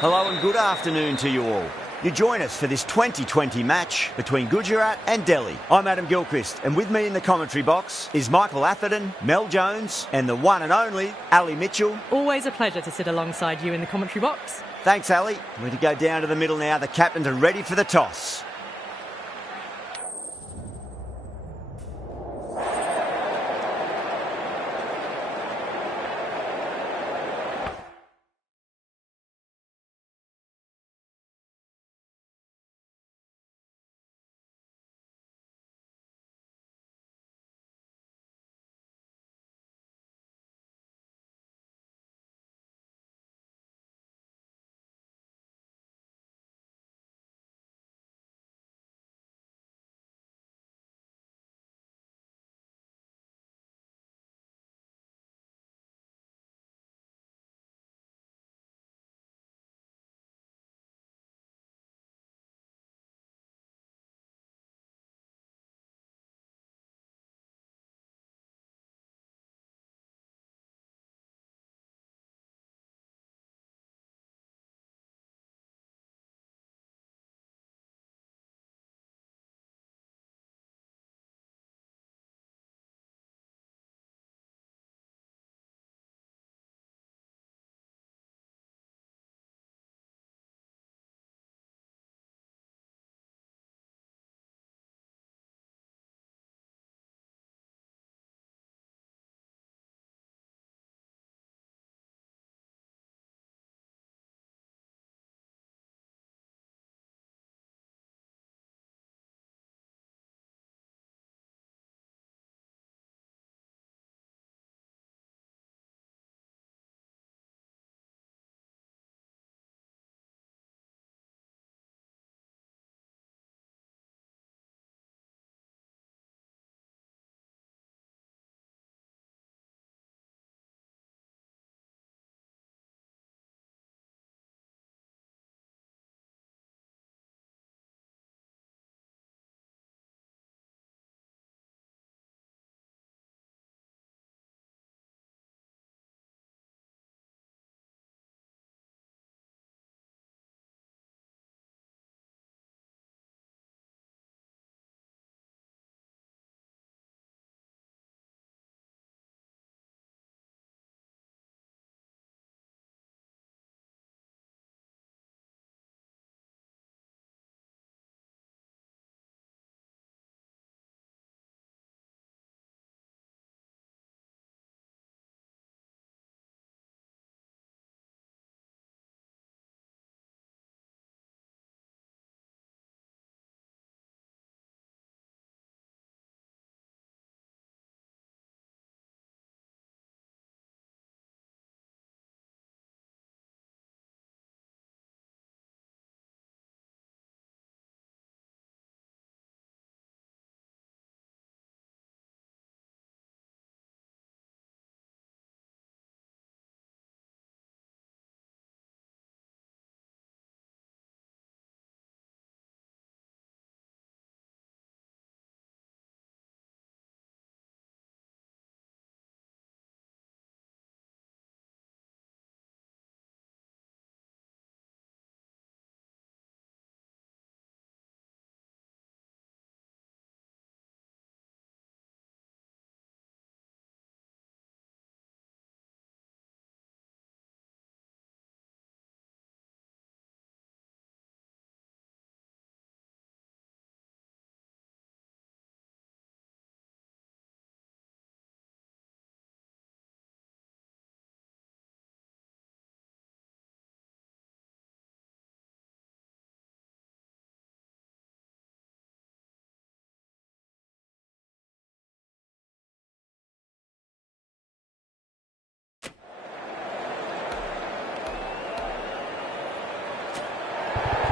Hello and good afternoon to you all. You join us for this 2020 match between Gujarat and Delhi. I'm Adam Gilchrist, and with me in the commentary box is Michael Atherton, Mel Jones, and the one and only Ali Mitchell. Always a pleasure to sit alongside you in the commentary box. Thanks, Ali. We're going to go down to the middle now. The captains are ready for the toss.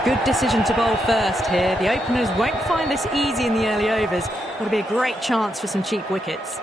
Good decision to bowl first here. The openers won't find this easy in the early overs. It'll be a great chance for some cheap wickets.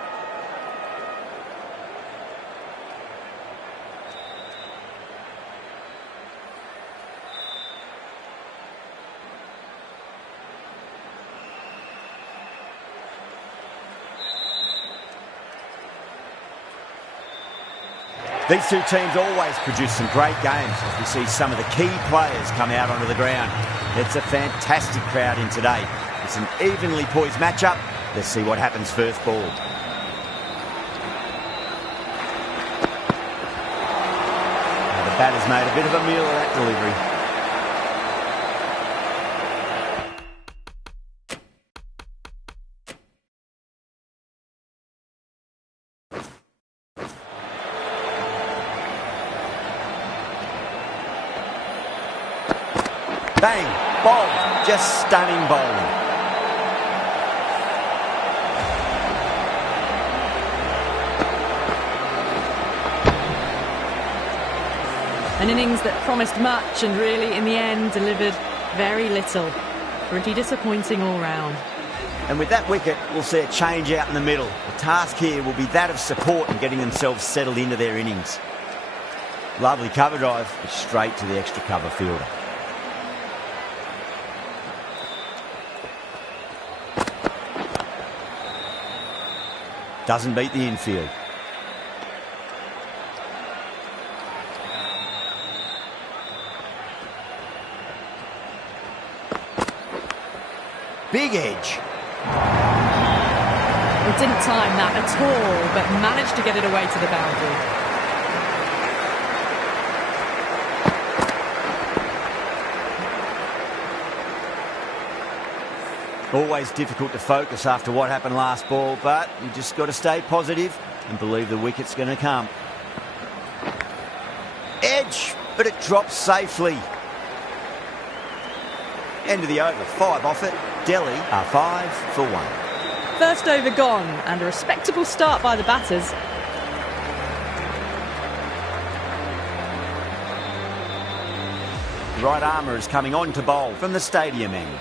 These two teams always produce some great games as we see some of the key players come out onto the ground. It's a fantastic crowd in today. It's an evenly poised matchup. Let's see what happens first ball. Now the batter's made a bit of a meal of that delivery. Bang, bowled, just stunning bowling. An innings that promised much and really, in the end, delivered very little. Pretty disappointing all round. And with that wicket, we'll see a change out in the middle. The task here will be that of support and getting themselves settled into their innings. Lovely cover drive, but straight to the extra cover fielder. Doesn't beat the infield. Big edge. It didn't time that at all, but managed to get it away to the boundary. Always difficult to focus after what happened last ball, but you just got to stay positive and believe the wicket's going to come. Edge, but it drops safely. End of the over, 5 off it. Delhi are 5 for 1. First over gone, and a respectable start by the batters. Right armour is coming on to bowl from the stadium end.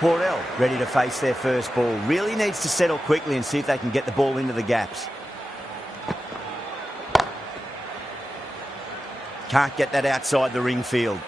Portell ready to face their first ball. Really needs to settle quickly and see if they can get the ball into the gaps. Can't get that outside the ring field.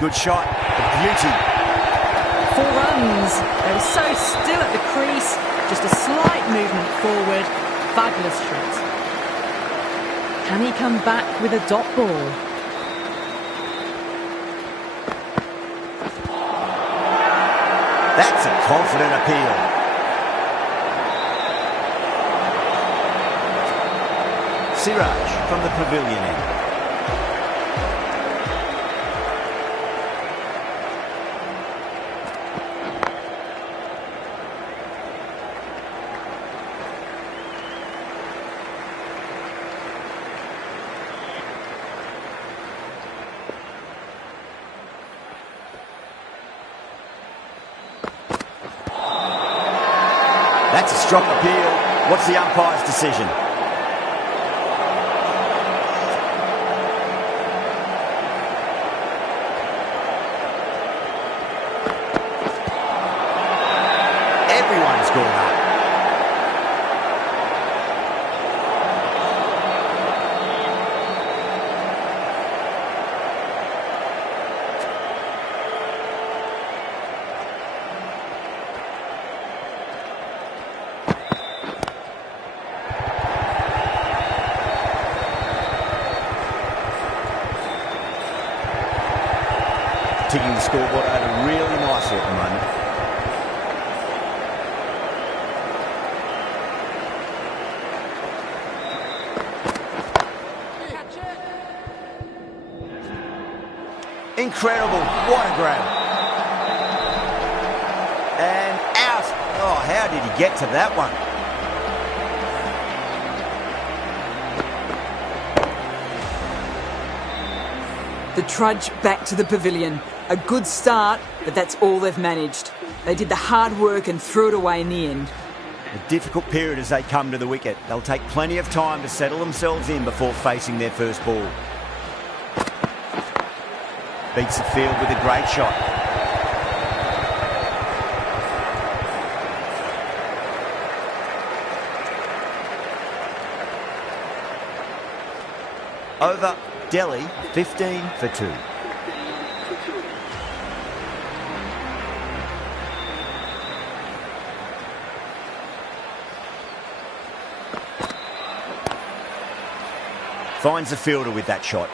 Good shot, a beauty. 4 runs. They were so still at the crease. Just a slight movement forward. Fabulous shot. Can he come back with a dot ball? That's a confident appeal. Siraj from the pavilion end. That's a strong appeal. What's the umpire's decision? Everyone's gone up. Ticking the scoreboard over really nicely at the moment. Incredible. What a grab. And out. Oh, how did he get to that one? The trudge back to the pavilion. A good start, but that's all they've managed. They did the hard work and threw it away in the end. A difficult period as they come to the wicket. They'll take plenty of time to settle themselves in before facing their first ball. Beats the field with a great shot. Over Delhi, 15 for 2. Finds the fielder with that shot.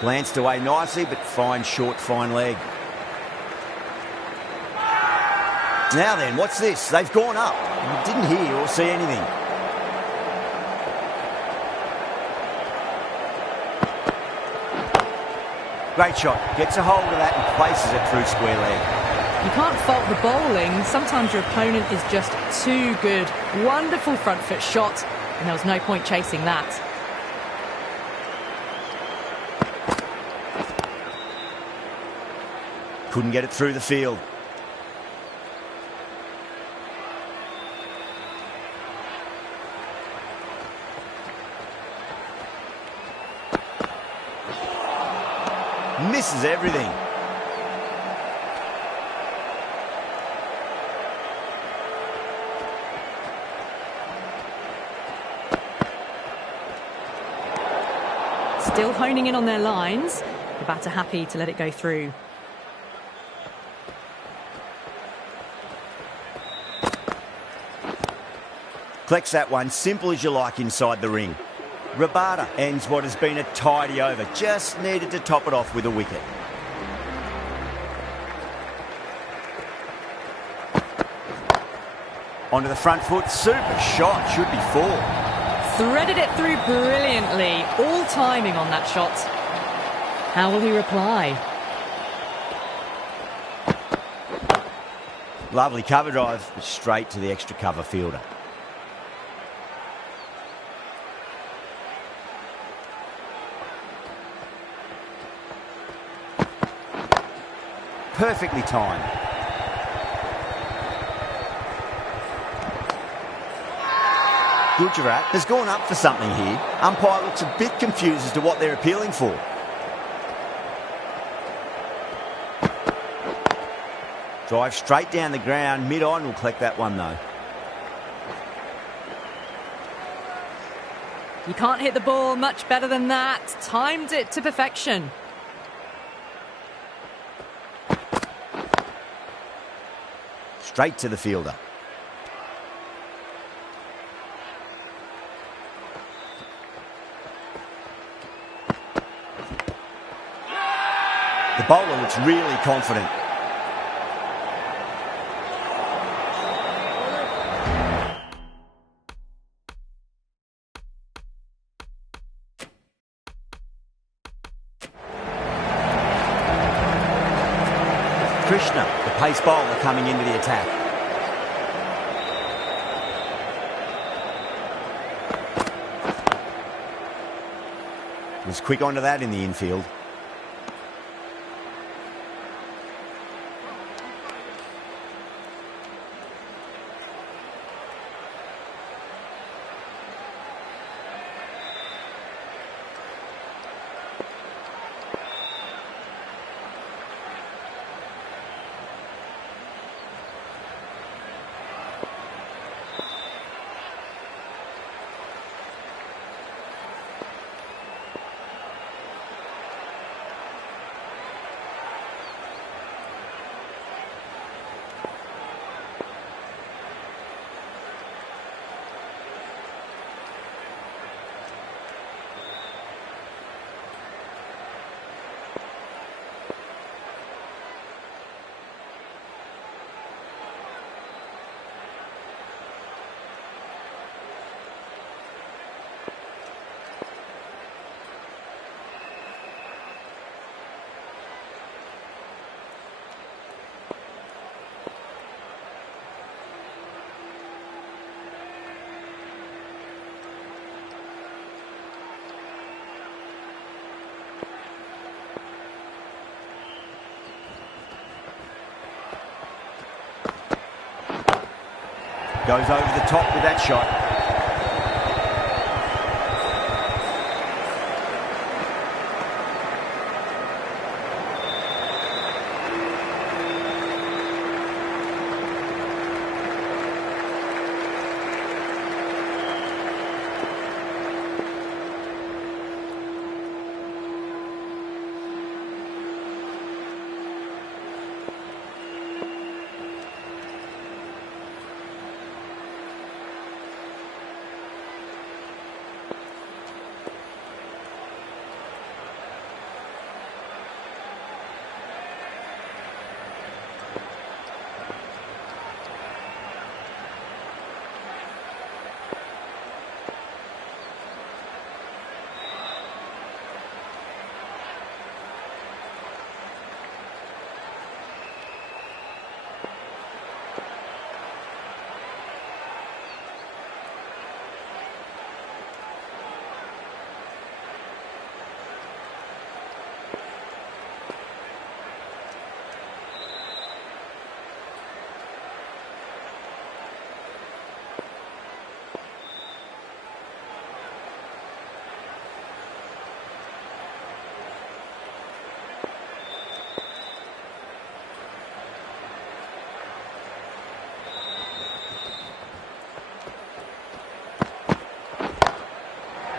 Glanced away nicely, but fine short, fine leg. Now then, what's this? They've gone up. Didn't hear or see anything. Great shot. Gets a hold of that and places it through square leg. You can't fault the bowling. Sometimes your opponent is just too good. Wonderful front foot shot, and there was no point chasing that. Couldn't get it through the field. Misses everything. Still honing in on their lines. The batter happy to let it go through. Collects that one, simple as you like inside the ring. Rabada ends what has been a tidy over. Just needed to top it off with a wicket. Onto the front foot, super shot, should be 4. Threaded it through brilliantly. All timing on that shot. How will he reply? Lovely cover drive, but straight to the extra cover fielder. Perfectly timed. Gujarat has gone up for something here. Umpire looks a bit confused as to what they're appealing for. Drive straight down the ground, mid-on, will collect that one though. You can't hit the ball much better than that. Timed it to perfection. Straight to the fielder. The bowler looks really confident. Krishna, the pace bowler, coming into the attack. was quick onto that in the infield. Goes over the top with that shot.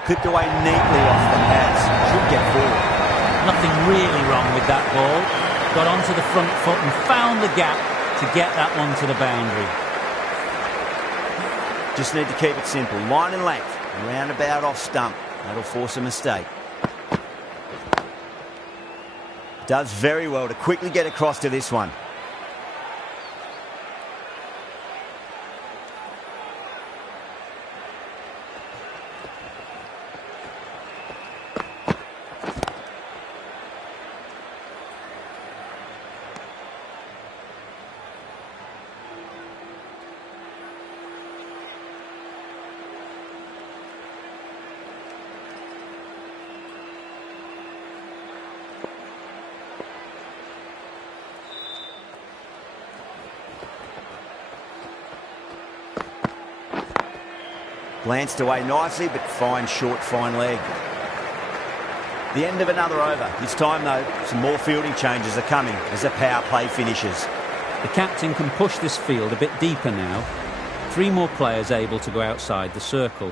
Clipped away neatly off the pads. Should get forward. Nothing really wrong with that ball. Got onto the front foot and found the gap to get that one to the boundary. Just need to keep it simple. Line and length. Roundabout off stump. That'll force a mistake. Does very well to quickly get across to this one. Glanced away nicely, but fine leg. The end of another over. It's time, though. Some more fielding changes are coming as the power play finishes. The captain can push this field a bit deeper now. 3 more players able to go outside the circle.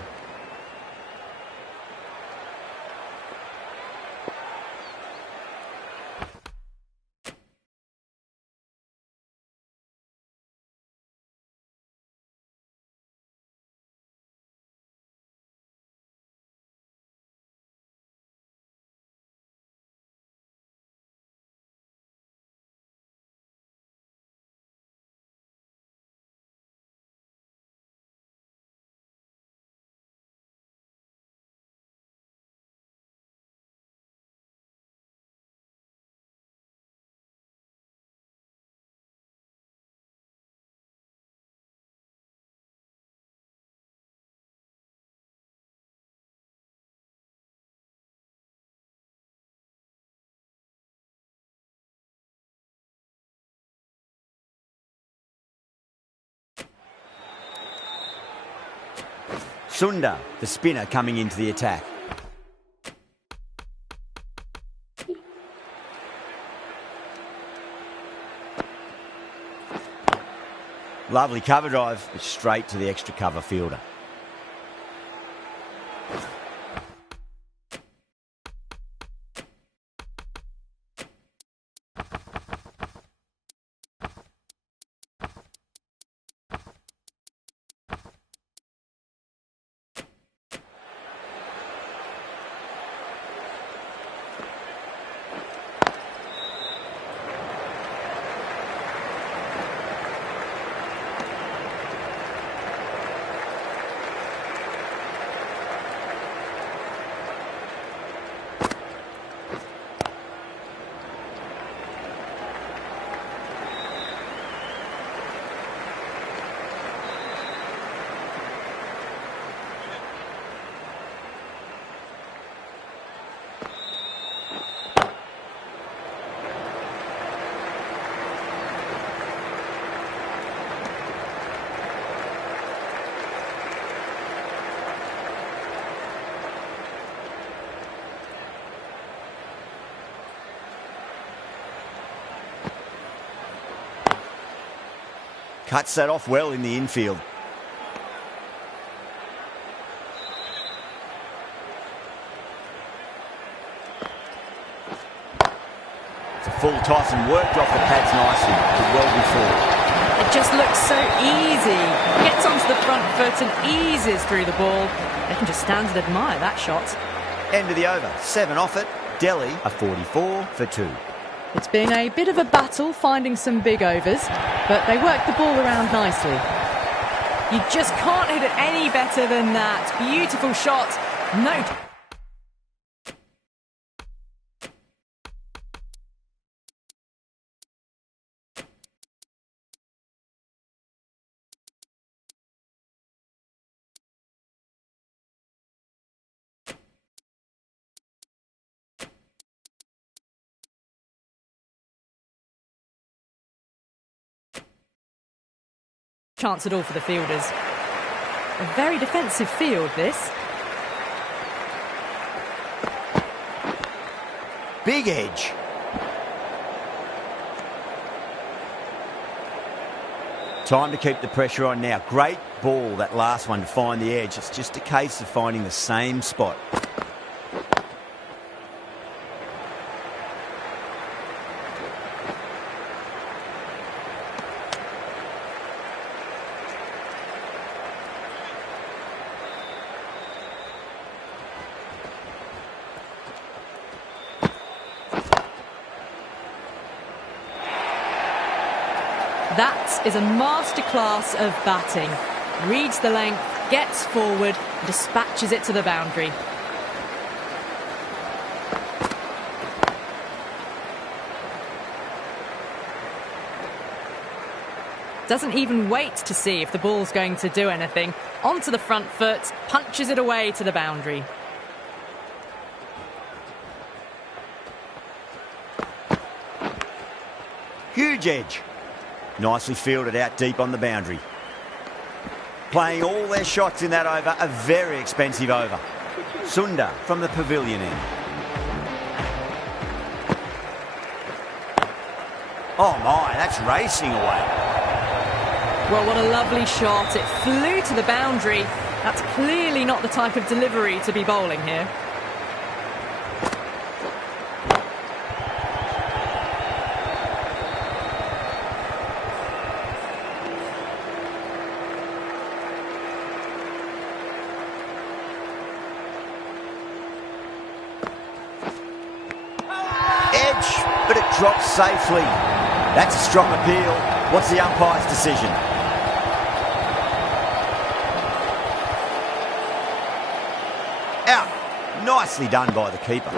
Sunda, the spinner, coming into the attack. Lovely cover drive, but straight to the extra cover fielder. Cuts that off well in the infield. It's a full toss and worked off the pads nicely. Did well before. It just looks so easy. Gets onto the front foot and eases through the ball. They can just stand and admire that shot. End of the over. 7 off it. Delhi a 44 for 2. It's been a bit of a battle finding some big overs, but they work the ball around nicely. You just can't hit it any better than that. Beautiful shot. No. Chance at all for the fielders. A very defensive field, this. Big edge. Time to keep the pressure on now. Great ball, that last one, to find the edge. It's just a case of finding the same spot. That is a masterclass of batting. Reads the length, gets forward, dispatches it to the boundary. Doesn't even wait to see if the ball's going to do anything. Onto the front foot, punches it away to the boundary. Huge edge. Nicely fielded out deep on the boundary. Playing all their shots in that over, a very expensive over. Sunda from the pavilion end. Oh my, that's racing away. Well, what a lovely shot. It flew to the boundary. That's clearly not the type of delivery to be bowling here. But it drops safely. That's a strong appeal. What's the umpire's decision? Out. Nicely done by the keeper.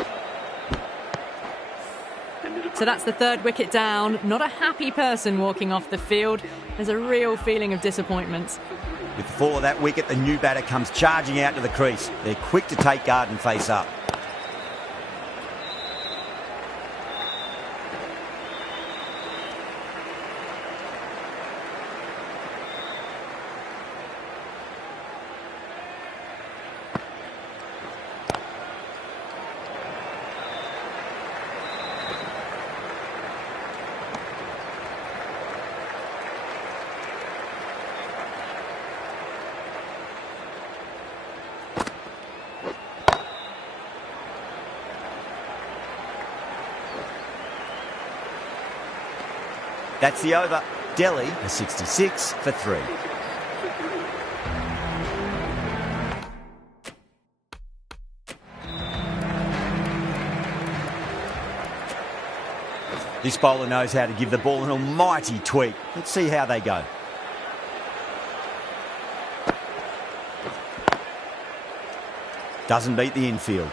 So that's the third wicket down. Not a happy person walking off the field. There's a real feeling of disappointment. With the fall of that wicket, the new batter comes charging out to the crease. They're quick to take guard and face up. That's the over. Delhi a 66 for 3. This bowler knows how to give the ball an almighty tweak. Let's see how they go. Doesn't beat the infield.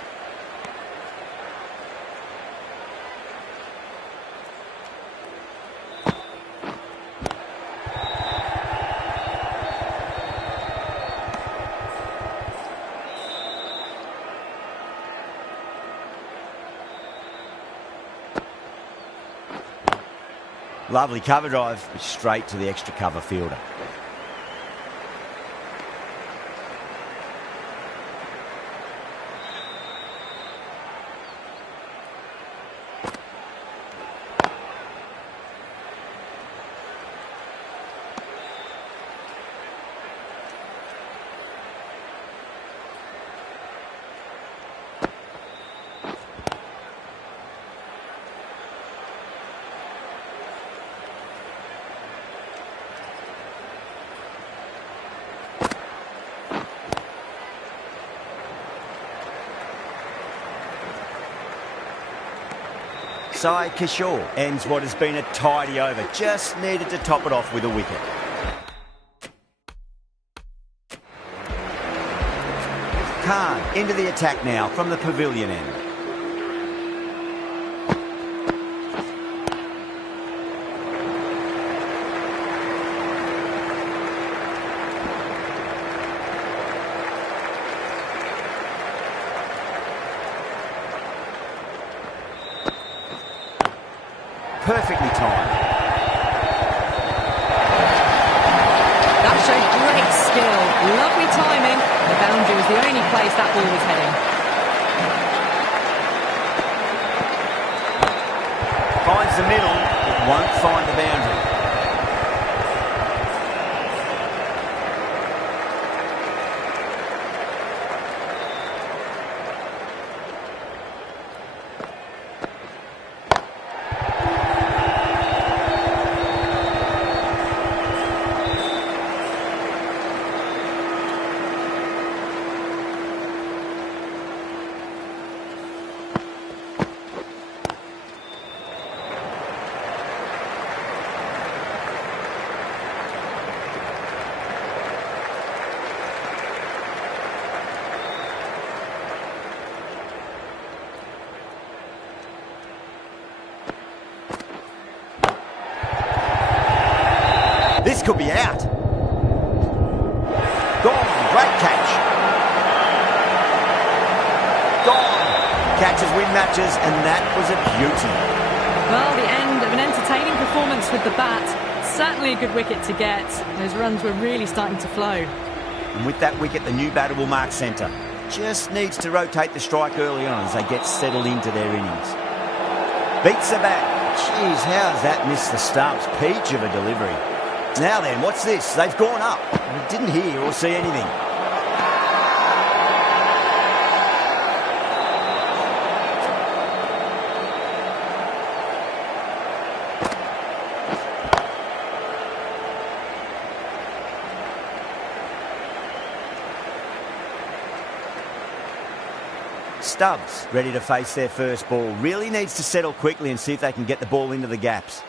Lovely cover drive, straight to the extra cover fielder. Sai Kishore ends what has been a tidy over. Just needed to top it off with a wicket. Khan into the attack now from the pavilion end. Perfectly timed. That showed great skill. Lovely timing. The boundary was the only place that ball was heading. Finds the middle, but won't find the boundary. This could be out. Gone. Great catch. Gone. Catches win matches, and that was a beauty. Well, the end of an entertaining performance with the bat. Certainly a good wicket to get. Those runs were really starting to flow. And with that wicket, the new batter will mark centre. Just needs to rotate the strike early on as they get settled into their innings. Beats the bat. Jeez, how has that missed the stumps? Peach of a delivery. Now then, what's this? They've gone up. I didn't hear or see anything. Stubbs ready to face their first ball. Really needs to settle quickly and see if they can get the ball into the gaps.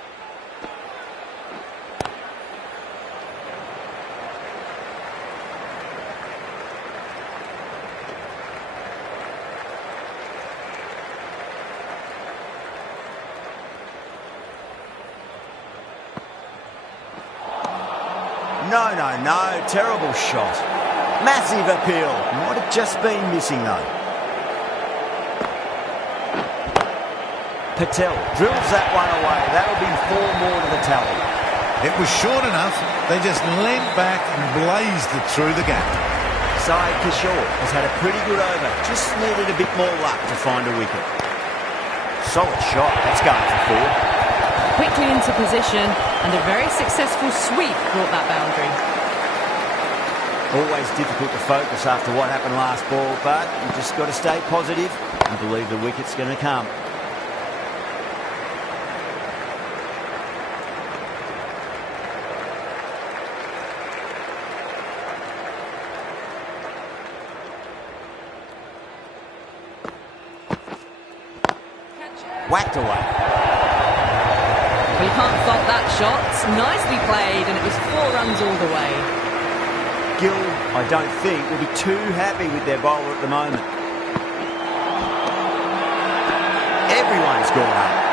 No. Terrible shot. Massive appeal. Might have just been missing though. Patel drills that one away. That'll be 4 more to the tally. It was short enough. They just leant back and blazed it through the gap. Sai Kishore has had a pretty good over. Just needed a bit more luck to find a wicket. Solid shot. That's going for 4. Quickly into position, and a very successful sweep brought that boundary. Always difficult to focus after what happened last ball, but you just got to stay positive and believe the wicket's going to come. Whacked away. Well, you can't fault that shot. Nicely played, and it was 4 runs all the way. Gill, I don't think, will be too happy with their bowler at the moment. Everyone's gone up.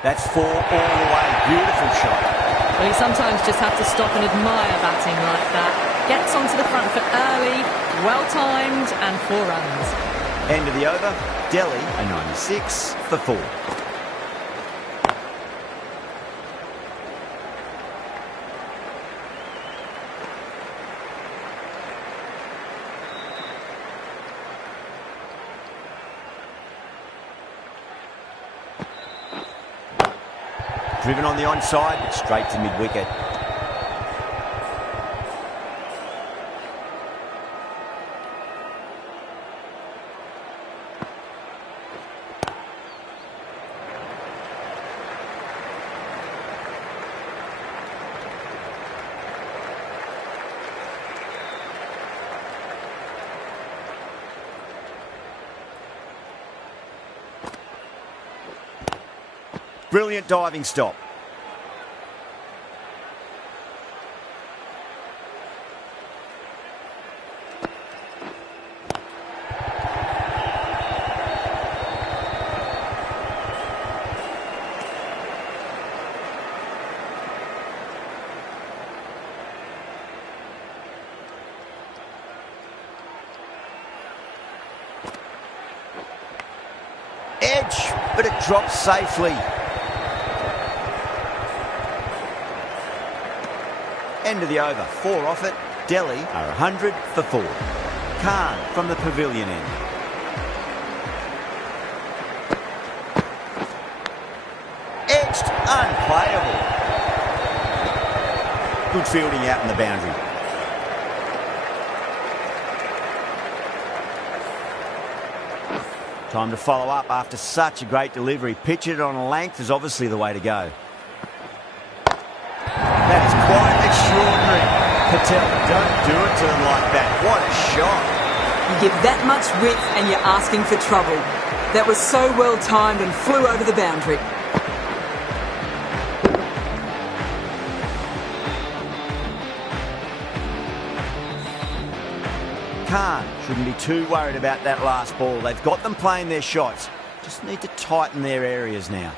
That's 4 all the way. Beautiful shot. Well, you sometimes just have to stop and admire batting like that. Gets onto the front foot early, well-timed, and 4 runs. End of the over. Delhi a 96 for 4. Driven on the onside, but straight to mid-wicket. Brilliant diving stop. Edge, but it drops safely. End of the over. 4 off it. Delhi are 100 for 4. Khan from the pavilion end. Edged, unplayable. Good fielding out in the boundary. Time to follow up after such a great delivery. Pitch it on a length is obviously the way to go. That is quite extraordinary. Patel, don't do it to them like that. What a shot. You give that much width and you're asking for trouble. That was so well timed and flew over the boundary. Khan shouldn't be too worried about that last ball. They've got them playing their shots. Just need to tighten their areas now.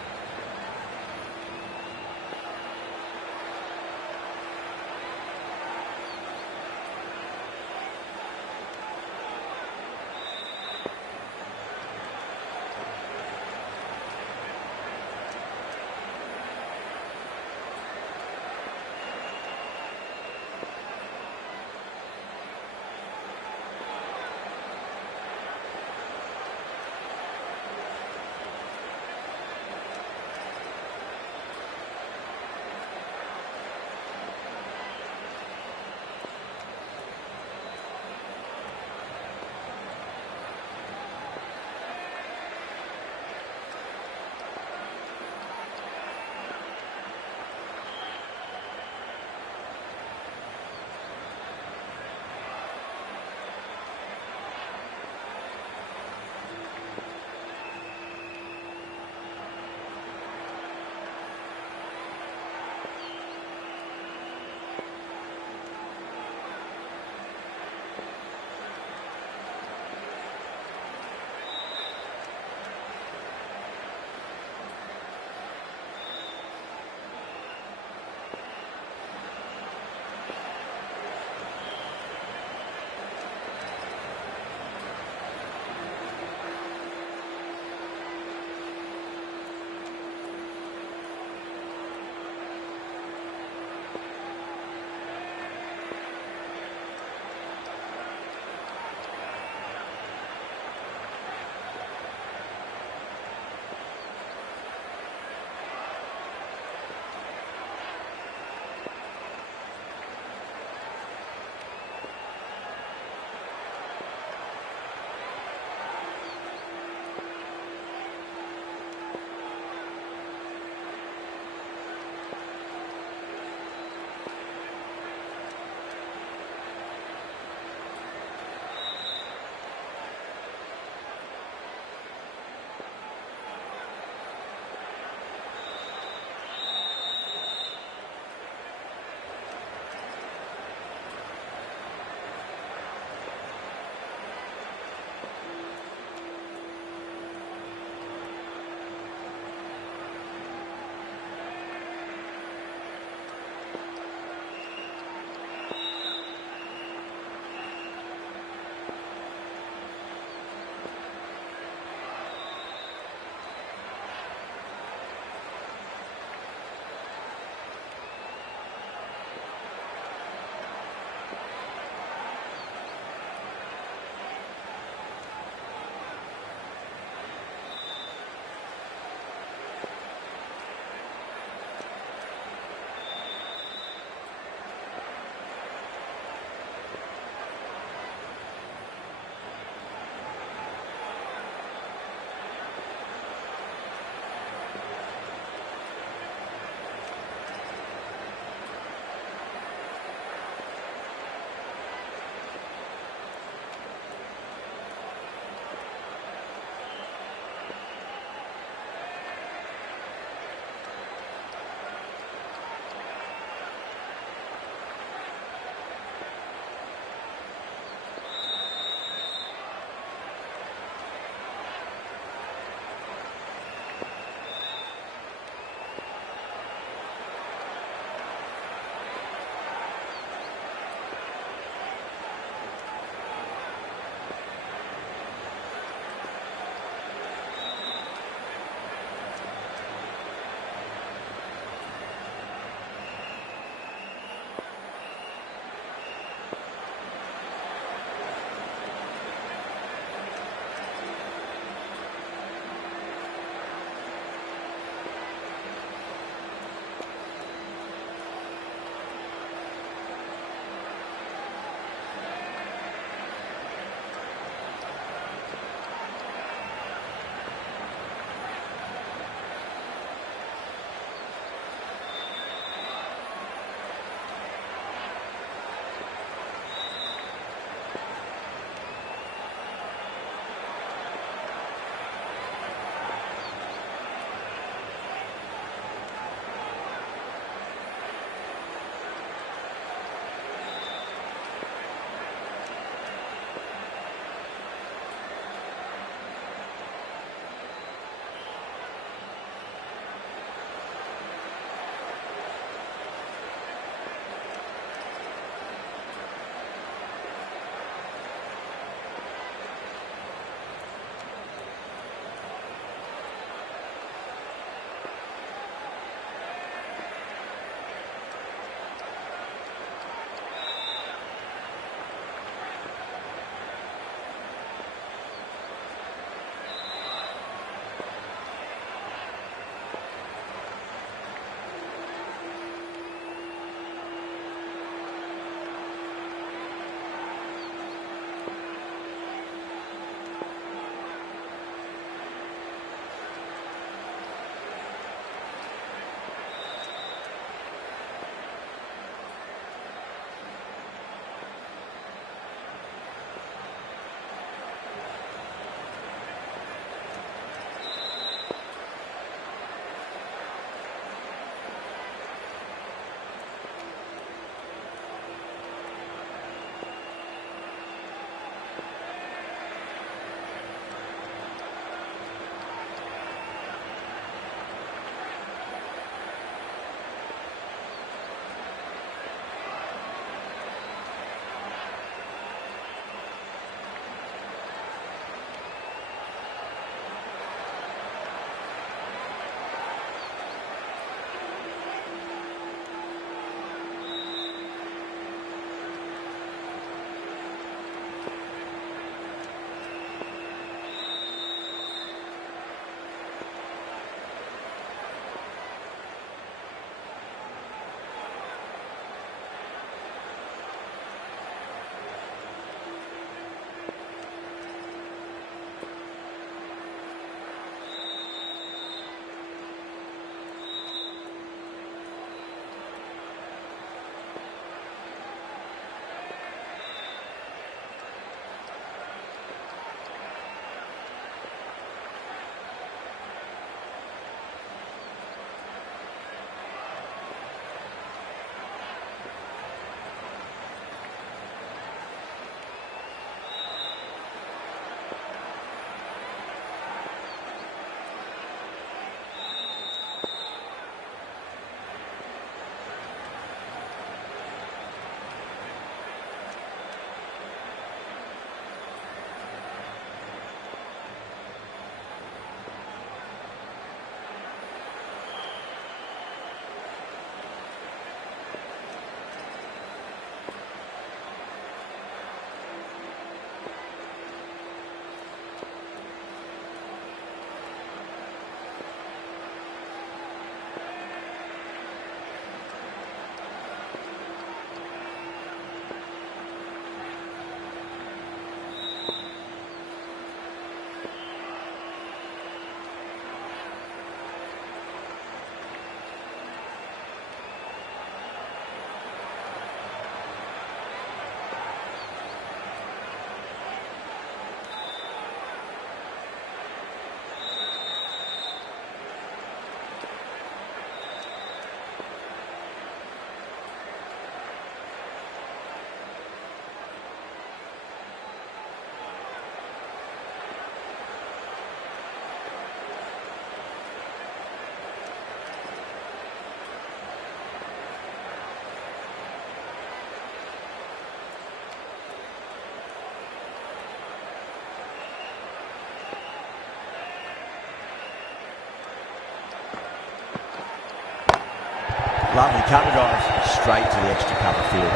Lovely cover drive, straight to the extra cover field.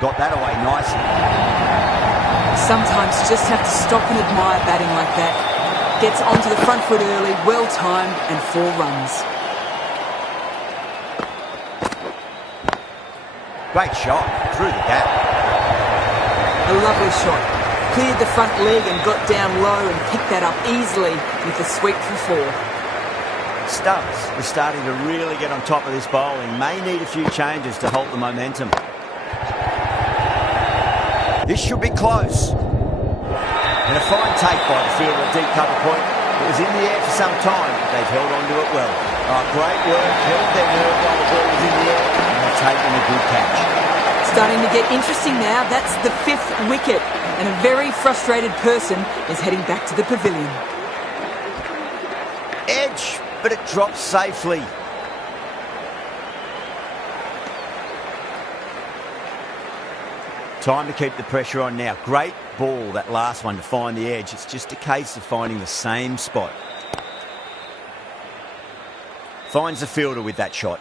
Got that away nicely. Sometimes you just have to stop and admire batting like that. Gets onto the front foot early, well timed, and 4 runs. Great shot, through the gap. A lovely shot. Cleared the front leg and got down low and picked that up easily with the sweep for 4. Stubbs is starting to really get on top of this bowling. May need a few changes to halt the momentum. This should be close. And a fine take by the fielder at deep cover point. It was in the air for some time, but they've held on to it well. Great work, held their nerve while the ball was in the air, and they've taken a good catch. Starting to get interesting now. That's the 5th wicket, and a very frustrated person is heading back to the pavilion. Edge, but it drops safely. Time to keep the pressure on now. Great ball, that last one, to find the edge. It's just a case of finding the same spot. Finds the fielder with that shot.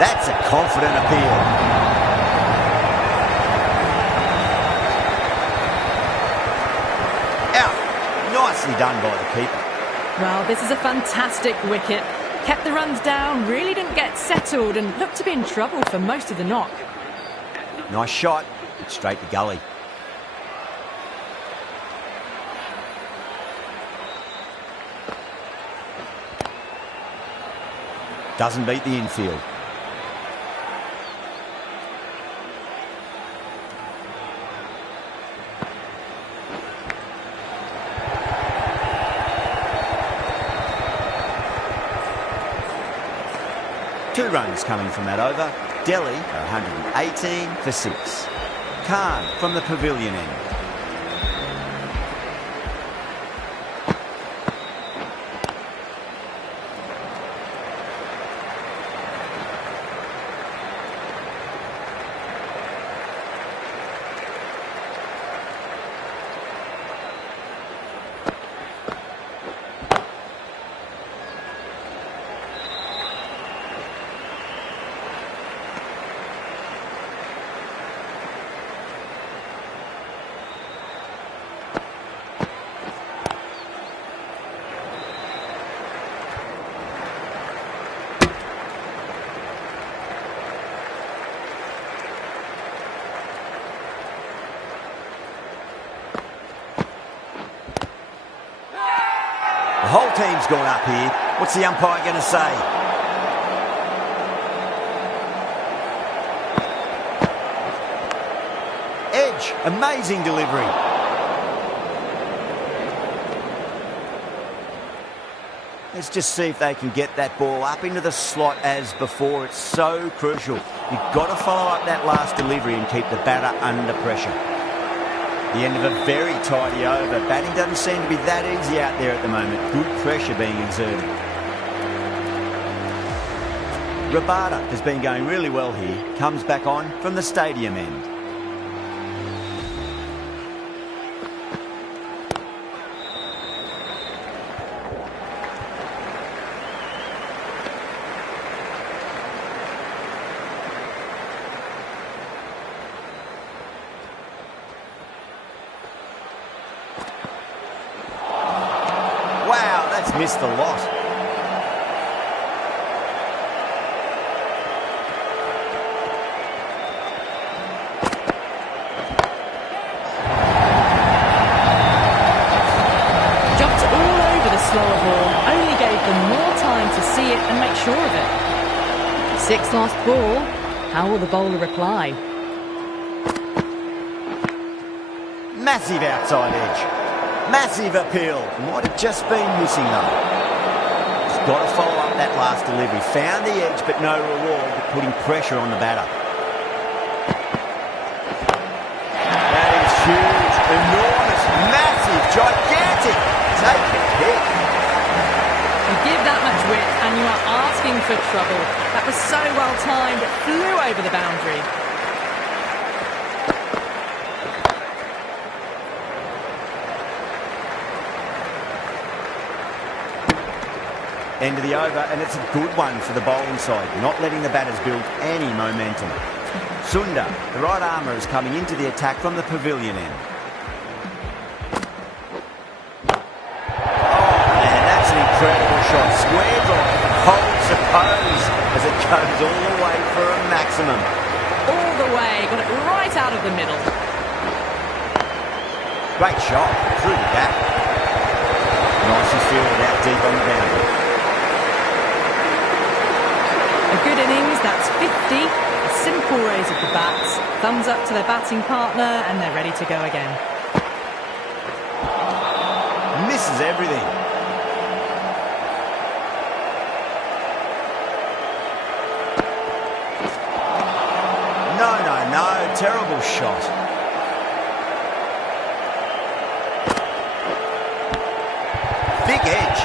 That's a confident appeal. Out. Nicely done by the keeper. Well, this is a fantastic wicket. Kept the runs down, really didn't get settled and looked to be in trouble for most of the knock. Nice shot, straight to gully. Doesn't beat the infield. Two runs coming from that over. Delhi are 118 for 6. Khan from the pavilion end. The whole team's gone up here. What's the umpire going to say? Edge, amazing delivery. Let's just see if they can get that ball up into the slot as before. It's so crucial. You've got to follow up that last delivery and keep the batter under pressure. The end of a very tidy over. Batting doesn't seem to be that easy out there at the moment. Good pressure being exerted. Rabada has been going really well here. Comes back on from the stadium end. Wow, that's missed the lot. Jumped all over the slower ball, only gave them more time to see it and make sure of it. 6th last ball, how will the bowler reply? Massive outside edge. Massive appeal. Might have just been missing though. Just got to follow up that last delivery. Found the edge but no reward, but putting pressure on the batter. That is huge, enormous, massive, gigantic. Take a hit. You give for trouble. That was so well timed, it flew over the boundary. End of the over, and it's a good one for the bowling side, not letting the batters build any momentum. Sundar, the right armour, is coming into the attack from the pavilion end. Oh man, that's an incredible shot. Square drive, hold suppose, as it goes all the way for a maximum. All the way, got it right out of the middle. Great shot, through the gap. Nicely fielded out deep on the boundary. A good innings, that's 50. A simple raise of the bats. Thumbs up to their batting partner, and they're ready to go again. Misses everything. No, terrible shot. Big edge.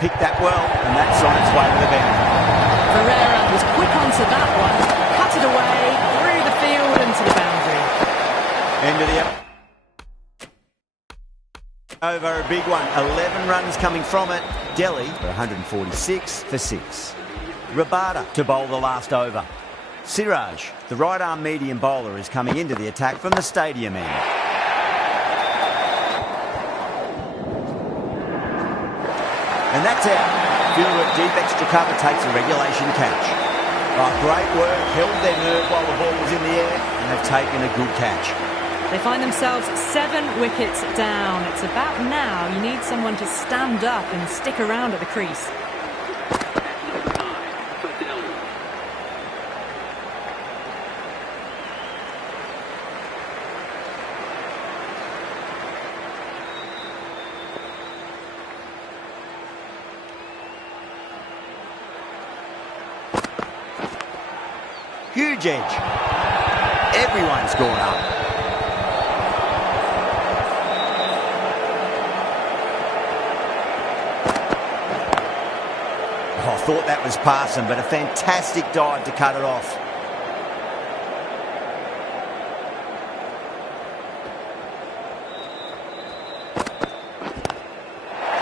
Picked that well, and that's on its way to the boundary. Ferreira was quick onto that one, cut it away, through the field and to the boundary. End of the over, a big one. 11 runs coming from it. Delhi for 146 for 6. Rabada to bowl the last over. Siraj, the right arm medium bowler, is coming into the attack from the stadium end. And that's out. Fielder at deep extra cover takes a regulation catch. Oh, great work, held their nerve while the ball was in the air, and they've taken a good catch. They find themselves 7 wickets down. It's about now you need someone to stand up and stick around at the crease. Huge edge. Everyone's gone up. I thought that was passing, but a fantastic dive to cut it off.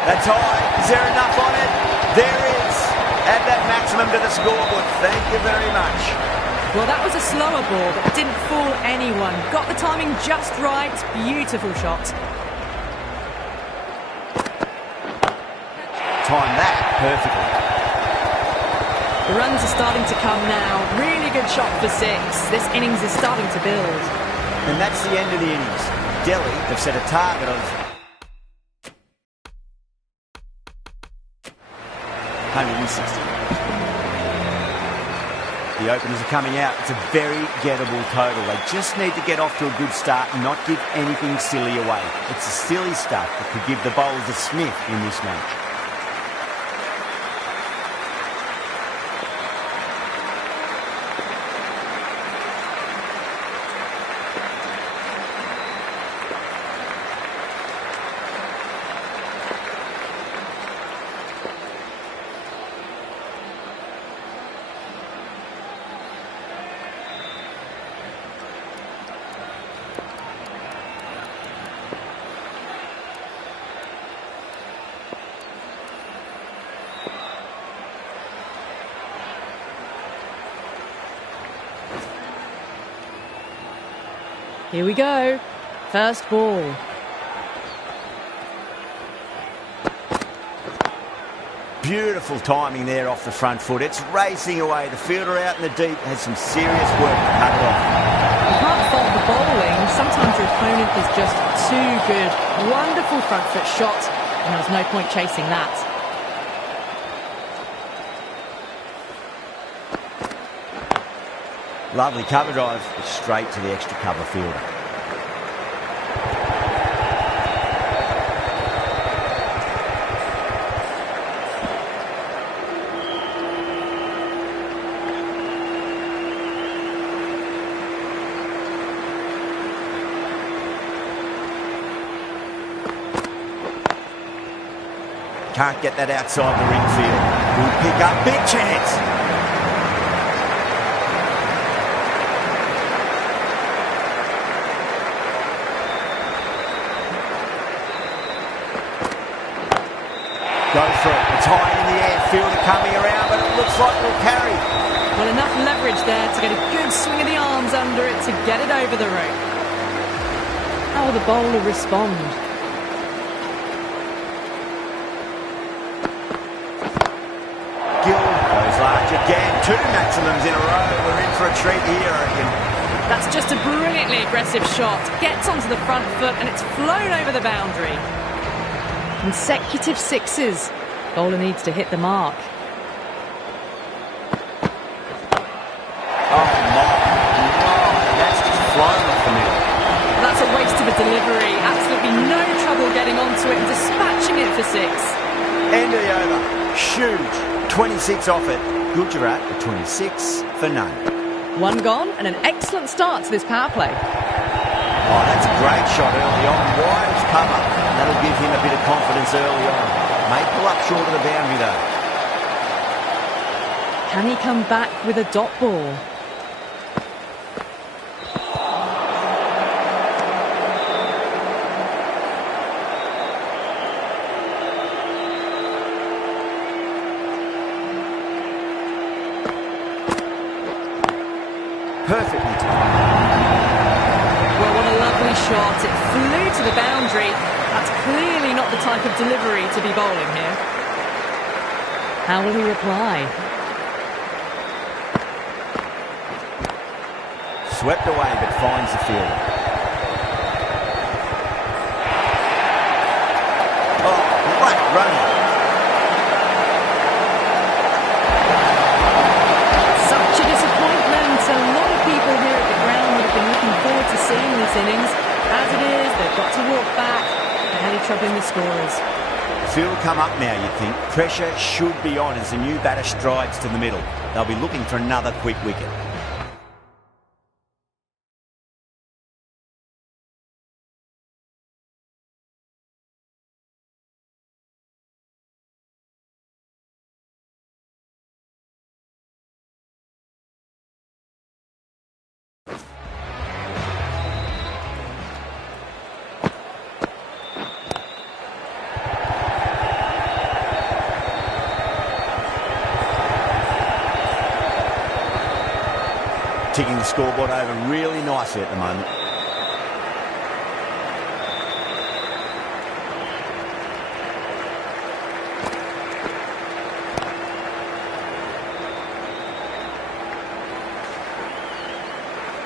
That's high. Is there enough on it? There is. Add that maximum to the scoreboard. Thank you very much. Well, that was a slower ball, but didn't fool anyone. Got the timing just right. Beautiful shot. Timed that perfectly. The runs are starting to come now. Really good shot for 6. This innings is starting to build. And that's the end of the innings. Delhi have set a target of 160. The openers are coming out. It's a very gettable total. They just need to get off to a good start and not give anything silly away. It's the silly stuff that could give the bowlers a sniff in this match. Here we go. First ball. Beautiful timing there off the front foot. It's racing away. The fielder out in the deep has some serious work to cut it off. You can't fault the bowling. Sometimes your opponent is just too good. Wonderful front foot shot, and there was no point chasing that. Lovely cover drive, straight to the extra cover fielder. Can't get that outside the ring field. Good pick up, big chance. Go for it. It's high in the air. Fielder coming around, but it looks like it'll carry. Well, enough leverage there to get a good swing of the arms under it to get it over the rope. How will the bowler respond? Gill goes large again. 2 maximums in a row. We're in for a treat here, I reckon. That's just a brilliantly aggressive shot. Gets onto the front foot and it's flown over the boundary. Consecutive sixes. Bowler needs to hit the mark. Oh, my. That's just flown off the middle. That's a waste of a delivery. Absolutely no trouble getting onto it and dispatching it for 6. End of the over. Huge. 26 off it. Gujarat at 26 for none. 1 gone and an excellent start to this power play. Oh, that's a great shot early on. Wide as cover. That'll give him a bit of confidence early on. May pull up short of the boundary though. Can he come back with a dot ball? Perfectly timed. Well, what a lovely shot. It flew to the boundary. That's clearly not the type of delivery to be bowling here. How will he reply? Swept away but finds the fielder. Oh, great running. Such a disappointment. A lot of people here at the ground would have been looking forward to seeing this innings. As it is, they've got to walk back. They're having trouble in the scorers. Field come up now, you'd think. Pressure should be on as the new batter strides to the middle. They'll be looking for another quick wicket. Ticking the scoreboard over really nicely at the moment.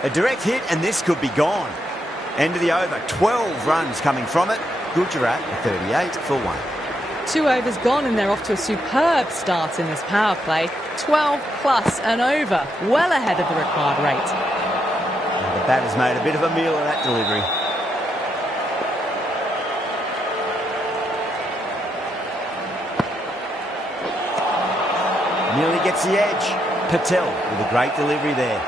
A direct hit and this could be gone. End of the over. 12 runs coming from it. Gujarat at 38 for 1. 2 overs gone and they're off to a superb start in this power play. 12 plus and over, well ahead of the required rate. And the batter's made a bit of a meal of that delivery. Nearly gets the edge. Patel with a great delivery there.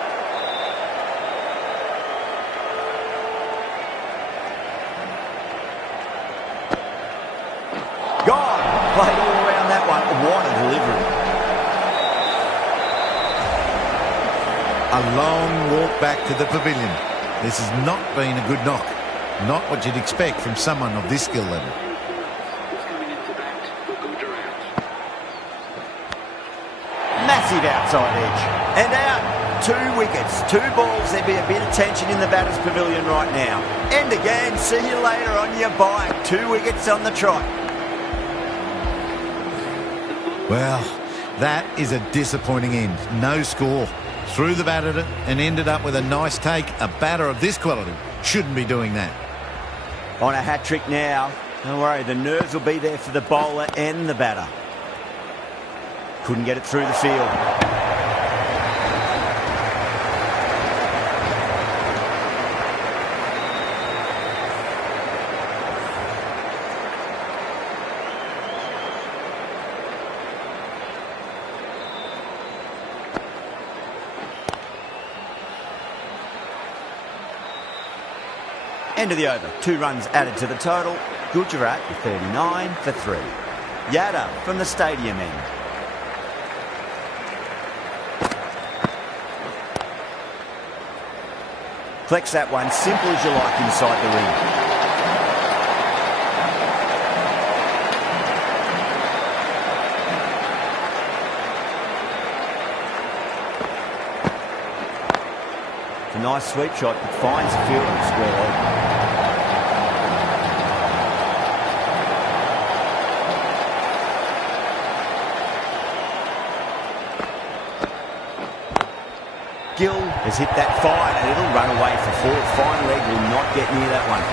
Gone. Played all around that one. What a delivery. A long walk back to the pavilion. This has not been a good knock. Not what you'd expect from someone of this skill level. Massive outside edge. And out. 2 wickets. 2 balls. There'd be a bit of tension in the batter's pavilion right now. End again. See you later on your bike. 2 wickets on the trot. Well, that is a disappointing end. No score. Threw the bat at it and ended up with a nice take. A batter of this quality shouldn't be doing that. On a hat-trick now. Don't worry, the nerves will be there for the bowler and the batter. Couldn't get it through the field. End of the over. 2 runs added to the total. Gujarat with 39 for 3. Yada from the stadium end. Flex that one, simple as you like inside the ring. A nice sweep shot that finds the fielder square leg. Gill has hit that fine and it'll run away for four. Fine leg will not get near that one.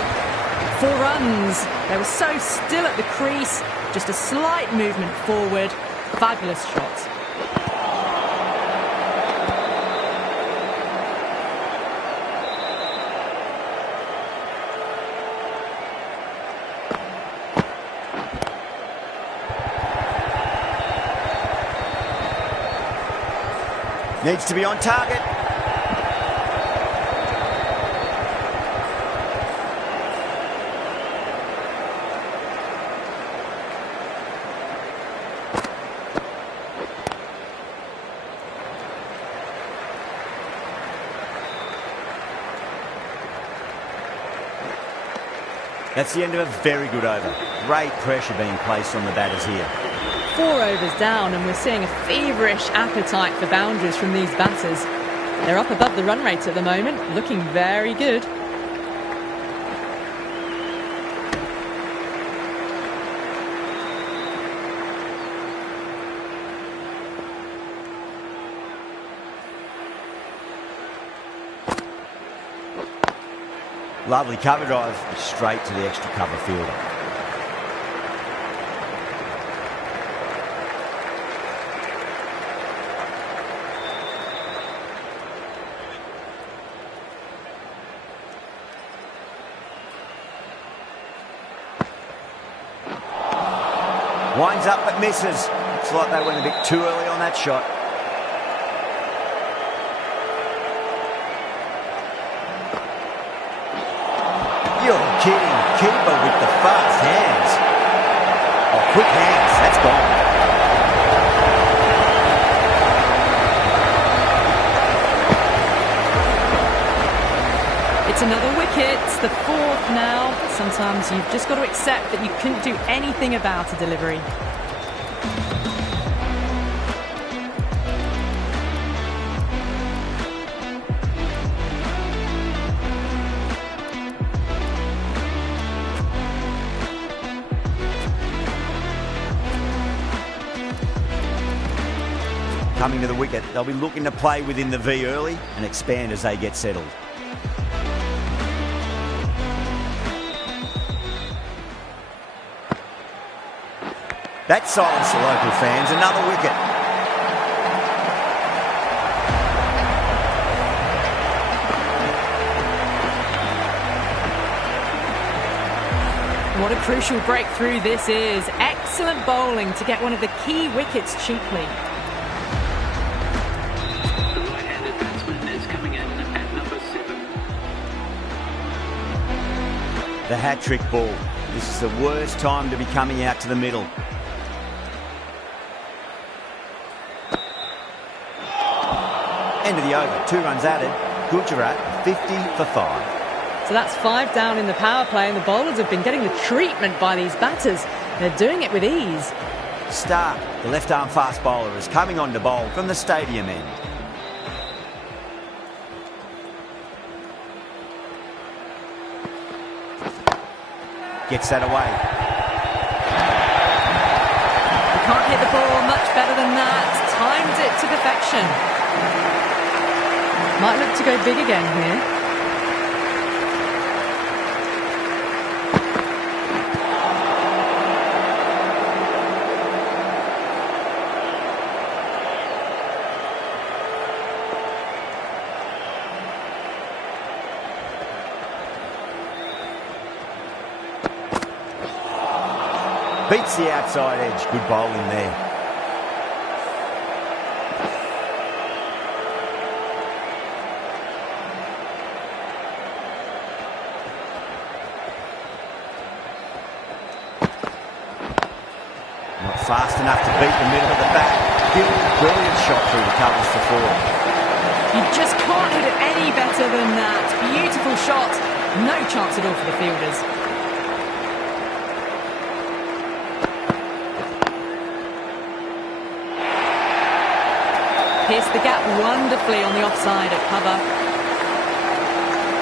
4 runs. They were so still at the crease. Just a slight movement forward. Fabulous shot. Needs to be on target. That's the end of a very good over. Great pressure being placed on the batters here. 4 overs down and we're seeing a feverish appetite for boundaries from these batters. They're up above the run rate at the moment, looking very good. Lovely cover drive, straight to the extra cover fielder. Winds up but misses. Looks like they went a bit too early on that shot. You're kidding. Keeper with the fast hands. Oh, quick hands. That's gone. It's another wicket. It's the 4th now. Sometimes you've just got to accept that you couldn't do anything about a delivery. Coming to the wicket, they'll be looking to play within the V early and expand as they get settled. That silenced the local fans. Another wicket. What a crucial breakthrough this is. Excellent bowling to get one of the key wickets cheaply. The hat-trick ball. This is the worst time to be coming out to the middle. End of the over. 2 runs added. Gujarat 50 for 5. So that's 5 down in the power play and the bowlers have been getting the treatment by these batters. They're doing it with ease. Stark, the left-arm fast bowler, is coming on to bowl from the stadium end. Gets that away. You can't hit the ball much better than that. Timed it to perfection. Might look to go big again here. Beats the outside edge. Good bowling there. just enough to beat the middle of the bat. Brilliant shot through the covers for four. You just can't hit it any better than that. Beautiful shot. No chance at all for the fielders. Pierced the gap wonderfully on the offside at cover.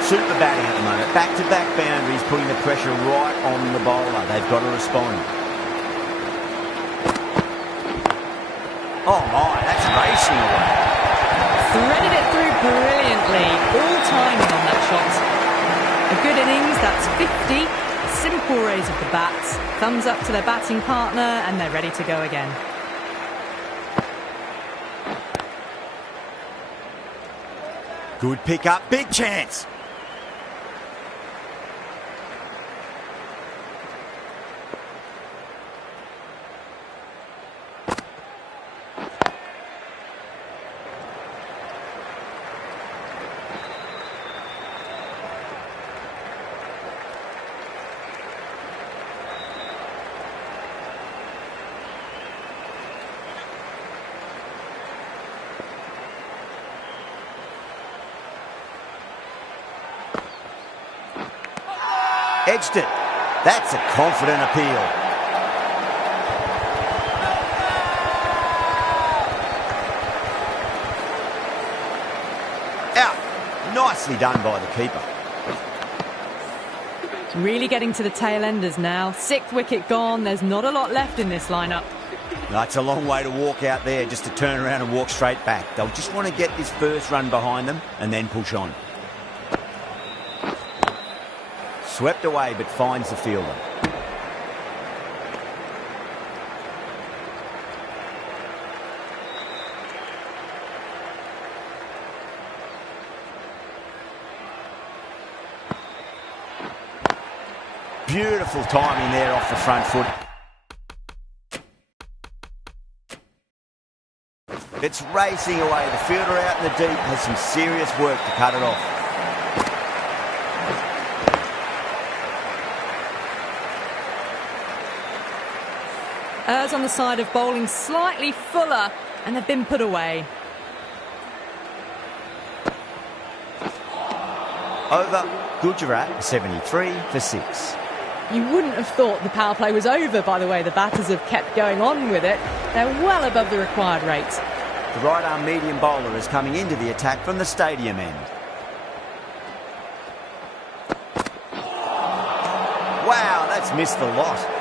Super batting at the moment. Back-to-back boundaries, putting the pressure right on the bowler. They've got to respond. Oh my, that's racing away. Threaded it through brilliantly. All timing on that shot. A good innings, that's 50. Simple raise of the bats. Thumbs up to their batting partner and they're ready to go again. Good pick up, big chance. Edged it. That's a confident appeal. Out. Nicely done by the keeper. Really getting to the tail enders now. Sixth wicket gone. There's not a lot left in this lineup. That's a long way to walk out there just to turn around and walk straight back. They'll just want to get this first run behind them and then push on. Swept away, but finds the fielder. Beautiful timing there off the front foot. It's racing away. The fielder out in the deep has some serious work to cut it off. Errs on the side of bowling slightly fuller, and they've been put away. Over, Gujarat 73 for 6. You wouldn't have thought the power play was over by the way the batters have kept going on with it. They're well above the required rate. The right-arm medium bowler is coming into the attack from the stadium end. Wow, that's missed the lot.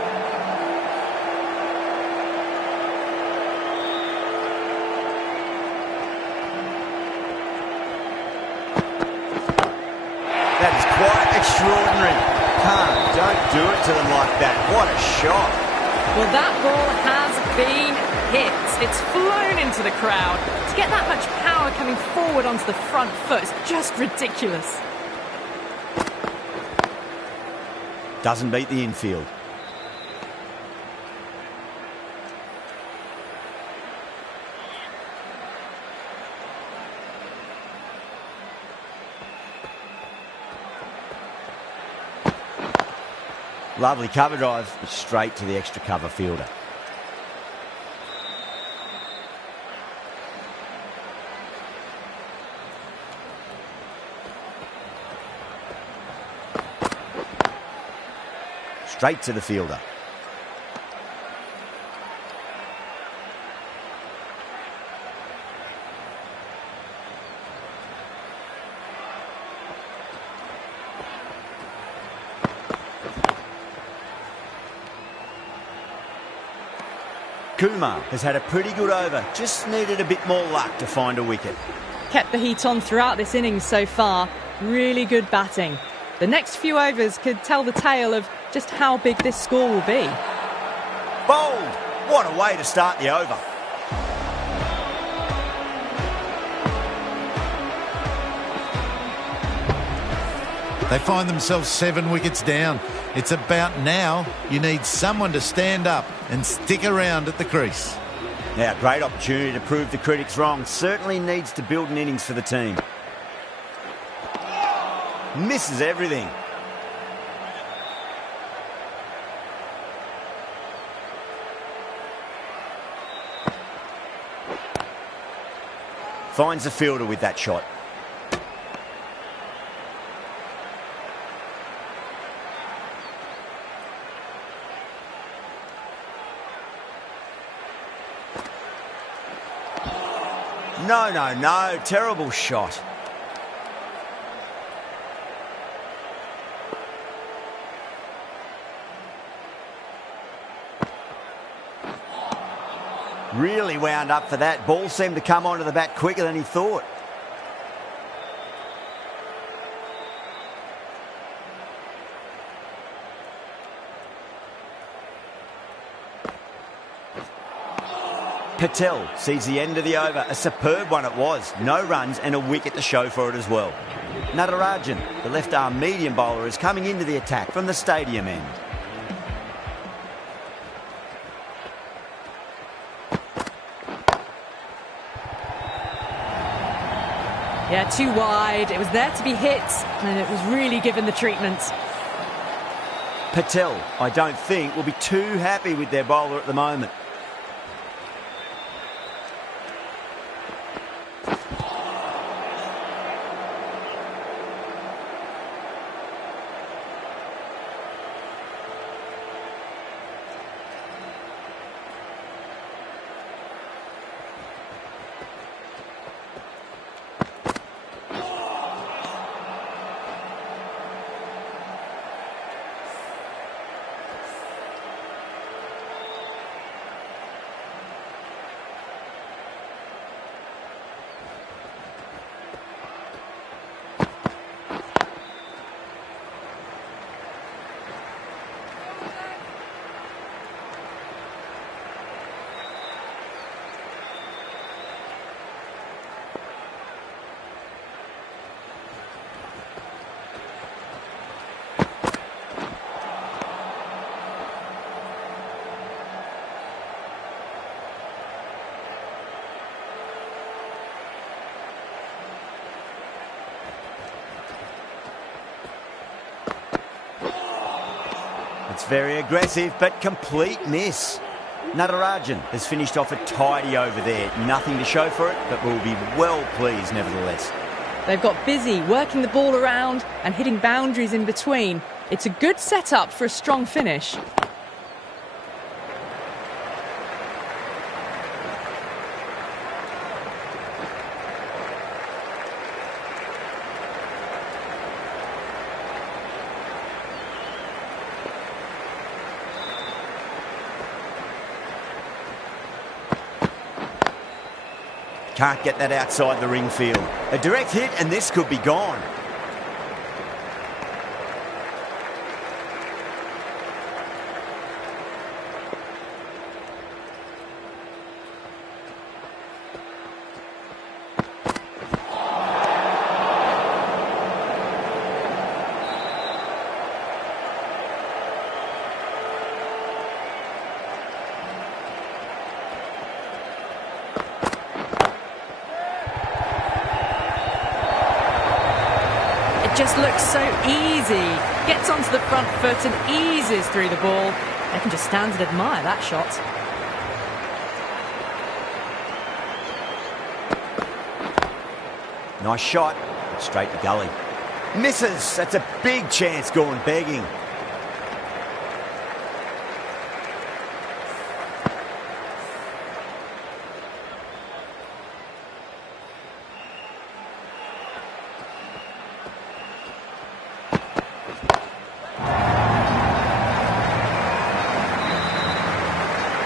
That is quite extraordinary. Don't do it to them like that. What a shot. Well, that ball has been hit. It's flown into the crowd. To get that much power coming forward onto the front foot is just ridiculous. Doesn't beat the infield. Lovely cover drive, straight to the extra cover fielder. Straight to the fielder. Kumar has had a pretty good over, just needed a bit more luck to find a wicket. Kept the heat on throughout this innings so far. Really good batting. The next few overs could tell the tale of just how big this score will be. Bold! What a way to start the over. They find themselves 7 wickets down. It's about now you need someone to stand up and stick around at the crease. Now, great opportunity to prove the critics wrong. Certainly needs to build an innings for the team. Misses everything. Finds the fielder with that shot. No. Terrible shot. Really wound up for that. Ball seemed to come onto the bat quicker than he thought. Patel sees the end of the over. A superb one it was. No runs and a wicket to show for it as well. Natarajan, the left-arm medium bowler, is coming into the attack from the stadium end. Yeah, too wide. It was there to be hit, and it was really given the treatment. Patel, I don't think, will be too happy with their bowler at the moment. It's very aggressive, but complete miss. Natarajan has finished off a tidy over there. Nothing to show for it, but will be well pleased nevertheless. They've got busy working the ball around and hitting boundaries in between. It's a good setup for a strong finish. Can't get that outside the ring field. A direct hit and this could be gone. Just looks so easy. Gets onto the front foot and eases through the ball. They can just stand and admire that shot. Nice shot. Straight to gully. Misses. That's a big chance gone begging.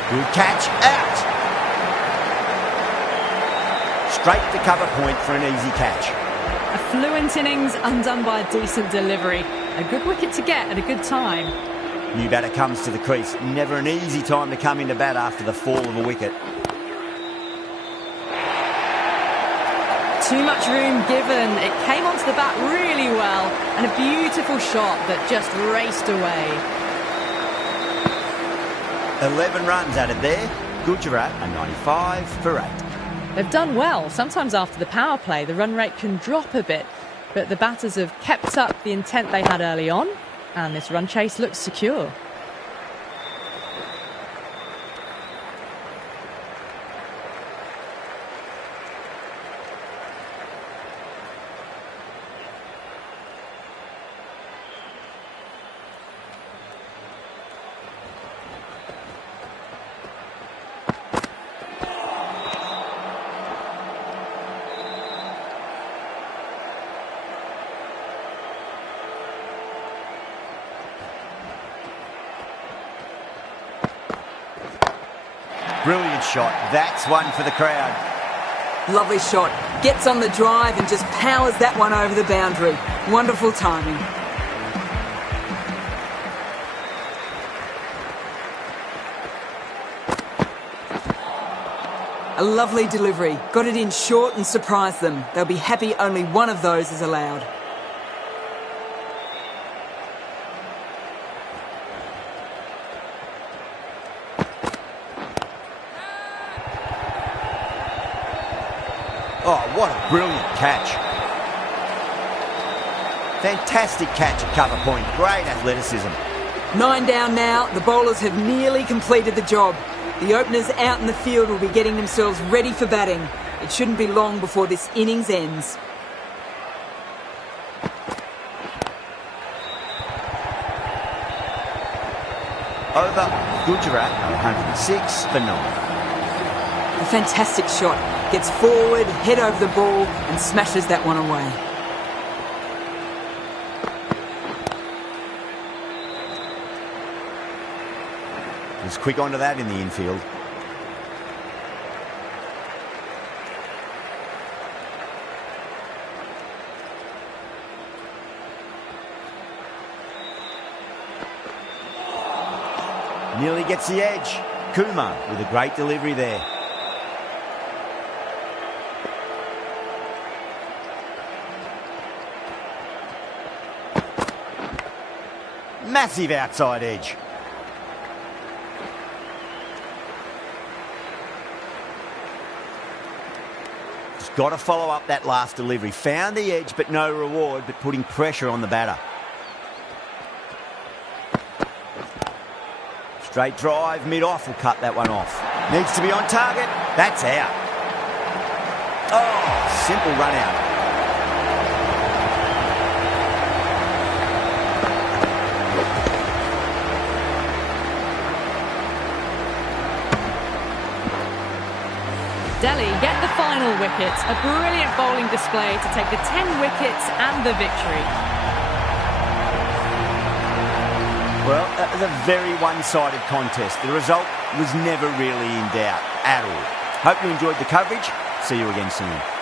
Good catch, out. Straight to cover point for an easy catch. A fluent innings undone by a decent delivery. A good wicket to get at a good time. New batter comes to the crease. Never an easy time to come into bat after the fall of a wicket. Too much room given. It came onto the bat really well. And a beautiful shot that just raced away. 11 runs added there. Gujarat a 95 for 8. They've done well. Sometimes after the power play, the run rate can drop a bit. But the batters have kept up the intent they had early on. And this run chase looks secure. Brilliant shot. That's one for the crowd. Lovely shot. Gets on the drive and just powers that one over the boundary. Wonderful timing. A lovely delivery. Got it in short and surprised them. They'll be happy only one of those is allowed. Oh, what a brilliant catch. Fantastic catch at cover point. Great athleticism. 9 down now. The bowlers have nearly completed the job. The openers out in the field will be getting themselves ready for batting. It shouldn't be long before this innings ends. Over. Gujarat are 106 for 9. A fantastic shot. Gets forward, head over the ball and smashes that one away. Was quick onto that in the infield. Nearly gets the edge. Kumar with a great delivery there. Massive outside edge. Just got to follow up that last delivery. Found the edge, but no reward, but putting pressure on the batter. Straight drive, mid-off will cut that one off. Needs to be on target. That's out. Oh, simple run out. Delhi get the final wicket. A brilliant bowling display to take the 10 wickets and the victory. Well, that was a very one-sided contest. The result was never really in doubt at all. Hope you enjoyed the coverage. See you again soon.